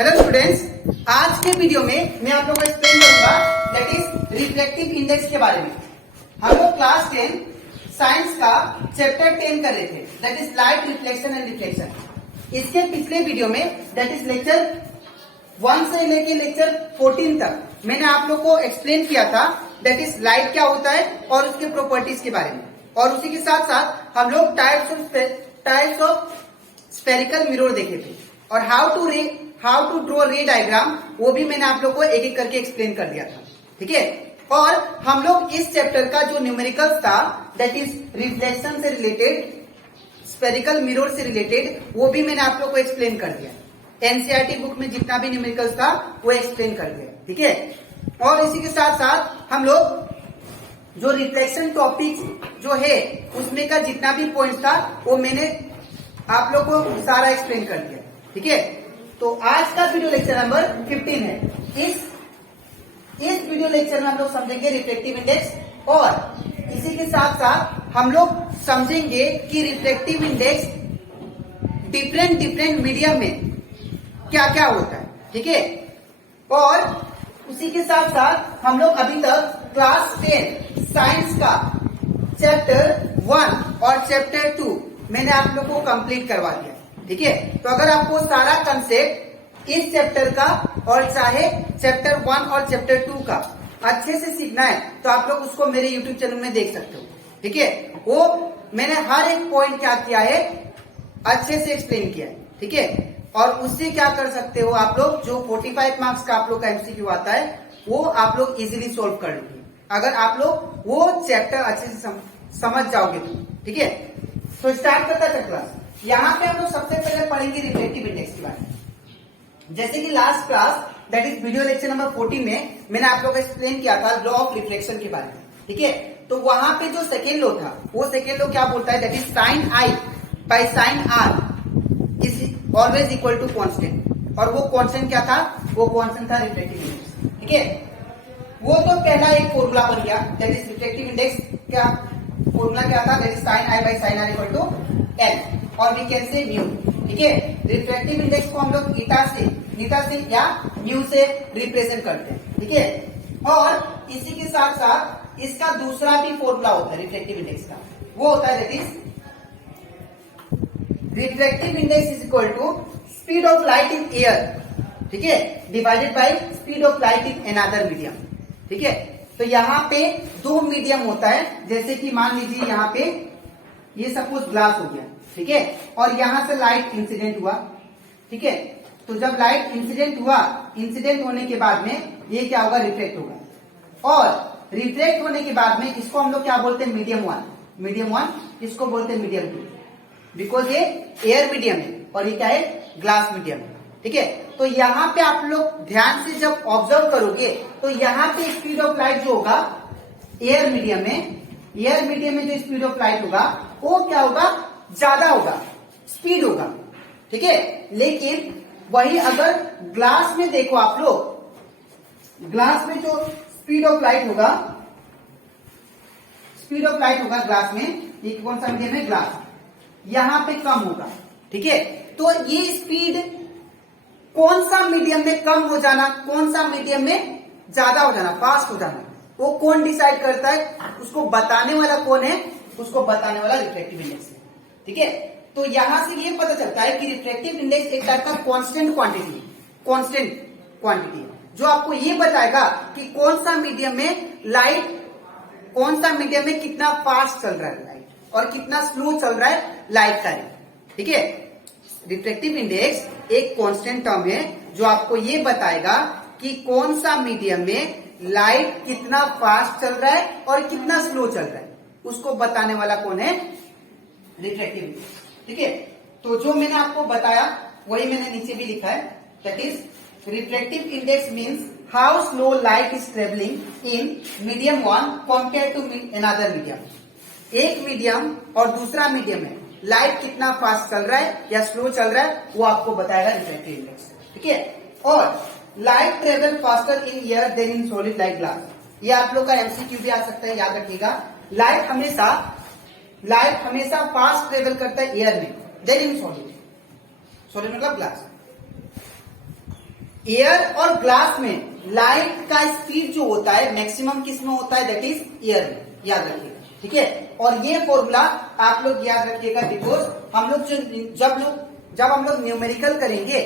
Hello students, आज के video में मैं आप लोगों को एक्सप्लेन करूंगा दैट इज रिफ्लेक्टिव इंडेक्स के बारे में। हम लोग क्लास 10 साइंस का चैप्टर 10 कर रहे थे that is light reflection and reflection. इसके पिछले वीडियो में दैट इज लेक्चर 1 से लेके लेक्चर 14 तक मैंने आप लोग को एक्सप्लेन किया था दैट इज लाइट क्या होता है और उसके प्रॉपर्टीज के बारे में, और उसी के साथ साथ हम लोग टाइप्स ऑफ स्फेरिकल मिरर देखे थे और how to draw ray diagram वो भी मैंने आप लोग को एक एक करके एक्सप्लेन कर दिया था। ठीक है, और हम लोग इस चैप्टर का जो न्यूमेरिकल्स था दैट इज रिफ्लेक्शन से रिलेटेड, स्फेरिकल मिरर से रिलेटेड, वो भी मैंने आप लोग को एक्सप्लेन कर दिया। एनसीईआरटी बुक में जितना भी न्यूमेरिकल्स था वो एक्सप्लेन कर दिया। ठीक है, और इसी के साथ साथ हम लोग जो रिफ्लेक्शन टॉपिक जो है उसमें का जितना भी पॉइंट था वो मैंने आप लोग को सारा एक्सप्लेन कर दिया। ठीक है, तो आज का वीडियो लेक्चर नंबर 15 है। इस वीडियो लेक्चर में हम लोग समझेंगे रिफ्लेक्टिव इंडेक्स, और इसी के साथ साथ हम लोग समझेंगे कि रिफ्लेक्टिव इंडेक्स डिफरेंट मीडियम में क्या क्या होता है। ठीक है, और उसी के साथ साथ हम लोग अभी तक क्लास 10 साइंस का चैप्टर 1 और चैप्टर 2 मैंने आप लोग को कंप्लीट करवा दिया। ठीक है, तो अगर आपको सारा कंसेप्ट इस चैप्टर का और चाहे चैप्टर 1 और चैप्टर 2 का अच्छे से सीखना है तो आप लोग उसको मेरे यूट्यूब चैनल में देख सकते हो। ठीक है, वो मैंने हर एक पॉइंट क्या किया है अच्छे से एक्सप्लेन किया है। ठीक है, और उससे क्या कर सकते हो आप लोग, जो 45 मार्क्स का आप लोग का एमसीक्यू आता है वो आप लोग इजीली सोल्व कर लेंगे अगर आप लोग वो चैप्टर अच्छे से समझ जाओगे तो। ठीक है, तो स्टार्ट करता है क्लास। यहाँ पे हम लोग सबसे पहले पढ़ेंगे रिफ्लेक्टिव इंडेक्स के बारे में। जैसे कि last class that is video lecture number 14 में मैंने आप लोग को एक्सप्लेन किया था लॉ ऑफ रिफ्लेक्शन के बारे में। ठीक है, तो वहां पे जो सेकेंड लॉ था वो सेकेंड लॉ क्या बोलता है that is sine i by sine r is always equal to constant, और वो कॉन्स्टेंट क्या था, वो कॉन्स्टेंट था रिफ्लेक्टिव इंडेक्स। ठीक है, वो तो पहला एक फॉर्मूला बन गया दैट इज रिफ्लेक्टिव इंडेक्स का फॉर्मूला क्या था that is sine i by sine r equal to n, और वी कैन से म्यू। ठीक है, रिफ्लेक्टिव इंडेक्स को हम लोग ईटा से या म्यू से रिप्रेजेंट करते हैं। ठीक है, और इसी के साथ साथ इसका दूसरा भी फॉर्मूला होता है रिफ्लेक्टिव इंडेक्स का, वो होता है that is reflective index is equal to speed of light in air, ठीक है, divided by speed of light in another medium. ठीक है, तो यहाँ पे दो मीडियम होता है, जैसे कि मान लीजिए यहाँ पे ये सपोज ग्लास हो गया। ठीक है, और यहां से लाइट इंसिडेंट हुआ। ठीक है, तो जब लाइट इंसिडेंट हुआ, इंसिडेंट होने के बाद में ये क्या होगा, रिफ्लेक्ट होगा, और रिफ्लेक्ट होने के बाद में इसको हम लोग क्या बोलते हैं, मीडियम वन, इसको बोलते हैं मीडियम 2, बिकॉज ये एयर मीडियम है और ये क्या है, ग्लास मीडियम है। ठीक है, तो यहाँ पे आप लोग ध्यान से जब ऑब्जर्व करोगे तो यहाँ पे स्पीड ऑफ लाइट जो होगा एयर मीडियम में जो स्पीड ऑफ लाइट होगा वो क्या होगा, ज्यादा होगा, स्पीड होगा। ठीक है, लेकिन वही अगर ग्लास में देखो आप लोग, ग्लास में जो स्पीड ऑफ लाइट होगा ग्लास में, ये कौन सा मीडियम है, ग्लास, यहां पे कम होगा। ठीक है, तो ये स्पीड कौन सा मीडियम में कम हो जाना, कौन सा मीडियम में ज्यादा हो जाना, फास्ट हो जाना, वो कौन डिसाइड करता है, उसको बताने वाला कौन है, उसको बताने वाला रिफ्लेक्टिव इंडेक्स है। ठीक है, तो यहां से ये पता चलता है कि रिफ्लेक्टिव इंडेक्स एक टाइप का कांस्टेंट क्वांटिटी है जो आपको ये बताएगा कि कौन सा मीडियम में कितना फास्ट चल रहा है लाइट और कितना स्लो चल रहा है लाइट का रेट। ठीक है, रिफ्लेक्टिव इंडेक्स एक कांस्टेंट टर्म है जो आपको ये बताएगा कि कौन सा मीडियम में लाइट कितना फास्ट चल रहा है और कितना स्लो चल रहा है, उसको बताने वाला कौन है, रिफ्लेक्टिव इंडेक्स। ठीक है, तो जो मैंने आपको बताया वही मैंने नीचे भी लिखा है that is reflective index means how slow light is travelling in medium 1 compare to another medium. एक मीडियम और दूसरा मीडियम में लाइट कितना फास्ट चल रहा है या स्लो चल रहा है वो आपको बताएगा रिफ्लेक्टिव इंडेक्स। ठीक है, और light travel faster in air than in solid like glass, ये आप लोग का एमसीक्यू भी आ सकता है, याद रखिएगा। लाइट हमेशा फास्ट ट्रेवल करता है एयर में देन इन सॉलिड मतलब ग्लास। एयर और ग्लास में लाइट का स्पीड जो होता है मैक्सिमम किस में होता है, दैट इज एयर में, याद रखिएगा। ठीक है, और ये फॉर्मूला आप लोग याद रखिएगा, बिकॉज हम लोग जब हम लोग न्यूमेरिकल करेंगे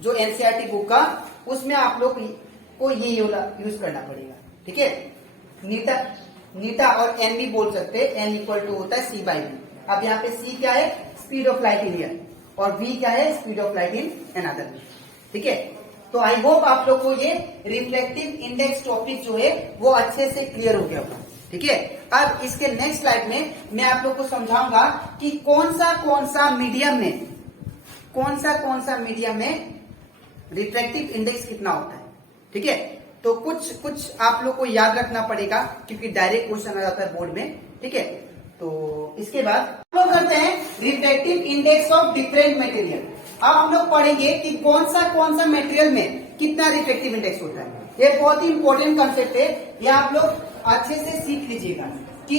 जो एनसीईआरटी बुक का, उसमें आप लोग को ये यूज करना पड़ेगा। ठीक है, नीटा और एन भी बोल सकते हैं, एन इक्वल टू होता है सी बाई वी। अब यहाँ पे सी क्या है, speed of light in air, और वी क्या है, स्पीड ऑफ लाइट इन एनअदर। ठीक है, तो आई होप आप लोग को ये रिफ्लेक्टिव इंडेक्स टॉपिक जो है वो अच्छे से क्लियर हो गया होगा। ठीक है, अब इसके नेक्स्ट स्लाइड में मैं आप लोग को समझाऊंगा कि कौन सा मीडियम में रिफ्लेक्टिव इंडेक्स कितना होता है। ठीक है, तो कुछ आप लोग को याद रखना पड़ेगा क्योंकि डायरेक्ट क्वेश्चन आ जाता है बोर्ड में। ठीक है, तो इसके बाद हम लोग करते हैं reflective index of different material. अब हम लोग पढ़ेंगे कि कौन सा मटेरियल में कितना रिफ्लेक्टिव इंडेक्स होता है। ये बहुत ही इंपॉर्टेंट कंसेप्ट है, ये आप लोग अच्छे से सीख लीजिएगा कि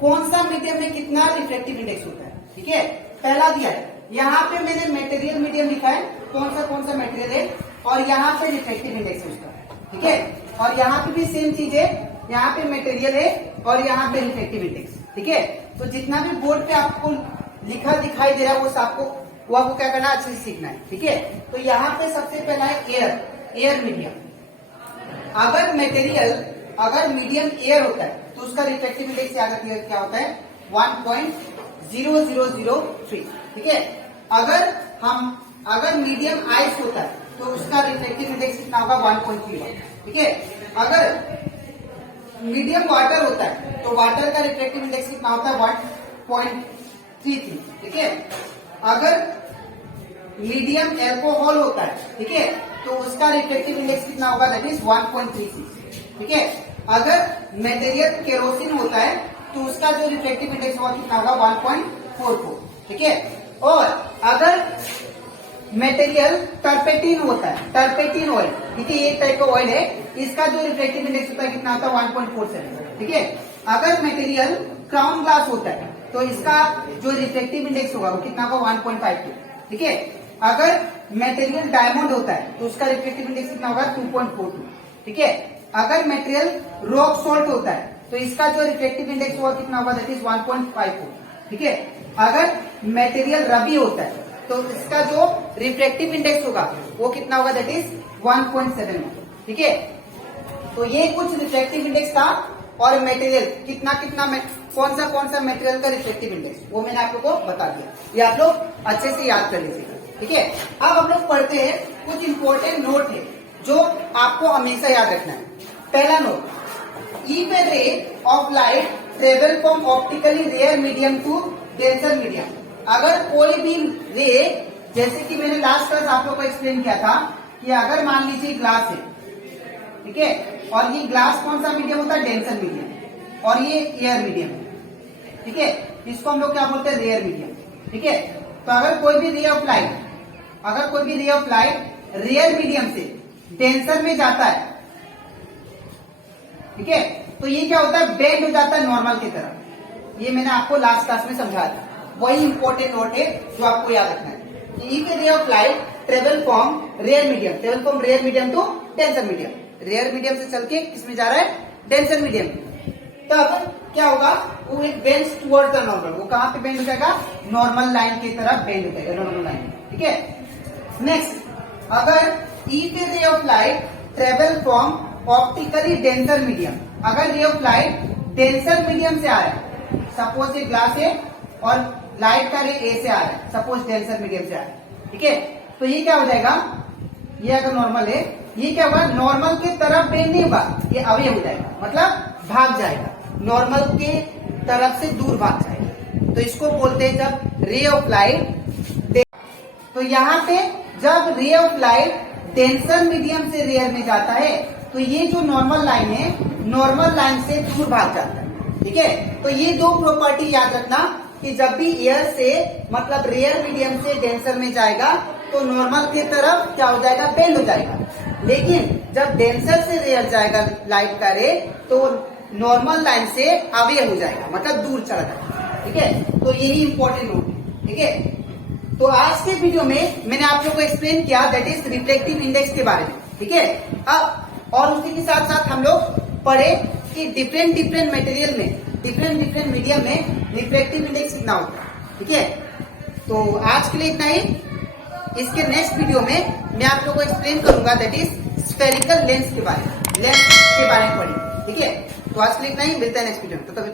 कौन सा मीडियम में कितना रिफ्लेक्टिव इंडेक्स होता है। ठीक है, पहला दिया है, यहाँ पे मैंने मटेरियल मीडियम लिखा है, कौन सा मटेरियल है, और यहाँ पे रिफ्लेक्टिव इंडेक्स उसका। ठीक है, और यहाँ पे भी सेम चीज है, यहाँ पे मटेरियल है और यहाँ पे रिफ्लेक्टिव इंडेक्स। ठीक है, तो जितना भी बोर्ड पे आपको लिखा दिखाई दे रहा है वो आपको क्या करना है, अच्छे से सीखना है। ठीक है, तो यहाँ पे सबसे पहला है एयर मीडियम। अगर मीडियम एयर होता है तो उसका रिफ्लेक्टिव इंडेक्स याद रखिएगा क्या होता है, 1.0003। ठीक है, अगर मीडियम आइस होता है तो उसका रिफ्लेक्टिव इंडेक्स कितना होगा, 1.31। ठीक है, अगर मीडियम वाटर होता है तो वाटर का रिफ्लेक्टिव इंडेक्स कितना होता है, 1.33। ठीक है, अगर मीडियम एल्कोहल होता है, ठीक है, तो उसका रिफ्लेक्टिव इंडेक्स कितना होगा, दैट इज 1.36। ठीक है, अगर मटेरियल केरोसिन होता है तो उसका जो रिफ्लेक्टिव इंडेक्स होगा कितना होगा, 1.44। ठीक है, और अगर मटेरियल टर्पेटिन होता है, टर्पेटिन ऑयल, ठीक है, एक टाइप का ऑयल है, इसका जो रिफ्लेक्टिव इंडेक्स होता है कितना होता है, 1.47। ठीक है, अगर मटेरियल क्राउन ग्लास होता है तो इसका जो रिफ्लेक्टिव इंडेक्स होगा वो कितना होगा, 1.52। ठीक है, अगर मटेरियल डायमंड होता है तो उसका रिफ्लेक्टिव इंडेक्स कितना होगा, 2.42। ठीक है, अगर मटेरियल रॉक सॉल्ट होता है तो इसका जो रिफ्लेक्टिव इंडेक्स होगा कितना होगा, दैट इज 1.54। ठीक है, अगर मटेरियल रबी होता है तो इसका जो रिफ्लेक्टिव इंडेक्स होगा वो कितना होगा, दैट इज 1.7। ठीक है, तो ये कुछ रिफ्लेक्टिव इंडेक्स था, और मटेरियल कितना कौन सा मटेरियल का रिफ्लेक्टिव इंडेक्स वो मैंने आप लोग को बता दिया, ये आप लोग अच्छे से याद कर लीजिएगा। ठीक है, अब हम लोग पढ़ते हैं, कुछ इंपॉर्टेंट नोट है जो आपको हमेशा याद रखना है। पहला note, if a ray of light travel from optically rare medium to denser medium, अगर कोई भी रे, जैसे कि मैंने लास्ट क्लास आप लोग को एक्सप्लेन किया था कि अगर मान लीजिए ग्लास है, ठीक है, और ये ग्लास कौन सा मीडियम होता है, डेंसर मीडियम, और ये एयर मीडियम है। ठीक है, इसको हम लोग क्या बोलते हैं, रेयर मीडियम। ठीक है, तो अगर कोई भी ray of light rare medium से डेंसर में जाता है, ठीक है, तो ये क्या होता है, बेंड हो जाता है नॉर्मल की तरफ। ये मैंने आपको लास्ट क्लास में समझाया था, वही इंपॉर्टेंट नोट है जो आपको याद रखना है कि if a ray of light travel from rare medium to denser medium, rare medium से चल के किसमें जा रहा है, डेंसर मीडियम। तब क्या होगा, वो एक बेंड टुवर्ड्स द नॉर्मल, वो कहां पे बेंड हो जाएगा, नॉर्मल लाइन की तरफ बेंड हो जाएगा, नॉर्मल लाइन। ठीक है, नेक्स्ट, अगर if a ray of light travel from optically denser medium, अगर रे ऑफ लाइट डेंसर मीडियम से आ रहा है, सपोज ये ग्लास है और लाइट का रे ए से आ रहा है, सपोज डेंसर मीडियम से आ रहा है। ठीक है, तो ये क्या हो जाएगा, ये अगर नॉर्मल है, ये क्या होगा, नॉर्मल के तरफ बेंड नहीं होगा, ये अवे हो जाएगा, मतलब भाग जाएगा, नॉर्मल के तरफ से दूर भाग जाएगा। तो इसको बोलते हैं जब रे ऑफ लाइट, तो यहाँ पे जब रे ऑफ लाइट डेंसर मीडियम से रेयर में जाता है तो ये जो नॉर्मल लाइन है, नॉर्मल लाइन से दूर भाग जाता है। ठीक है, तो ये दो प्रॉपर्टी याद रखना कि जब भी एयर से, मतलब रेयर मीडियम से डेंसर में जाएगा तो नॉर्मल की तरफ क्या हो जाएगा, बेंड हो जाएगा। लेकिन जब डेंसर से रेयर जाएगा लाइट का रे तो नॉर्मल लाइन से अवे हो जाएगा, मतलब दूर चला जाएगा। ठीक है, तो यही इंपॉर्टेंट नोट है। ठीक है, तो आज के वीडियो में मैंने आप लोगों को एक्सप्लेन किया दैट इज रिफ्लेक्टिव इंडेक्स के बारे में, ठीक है। अब और उसी के साथ साथ हम लोग पढ़े कि डिफरेंट डिफरेंट मटेरियल में, डिफरेंट डिफरेंट मीडियम में रिफ्लेक्टिव इंडेक्स कितना होता है, ठीक है। तो आज के लिए इतना ही। इसके नेक्स्ट वीडियो में मैं आप लोगों को एक्सप्लेन करूंगा दैट इज स्फेरिकल लेंस के बारे में, लेंस के बारे में पढ़ेंगे, ठीक है। तो आज के लिए इतना ही, मिलता है नेक्स्ट वीडियो में। तो तब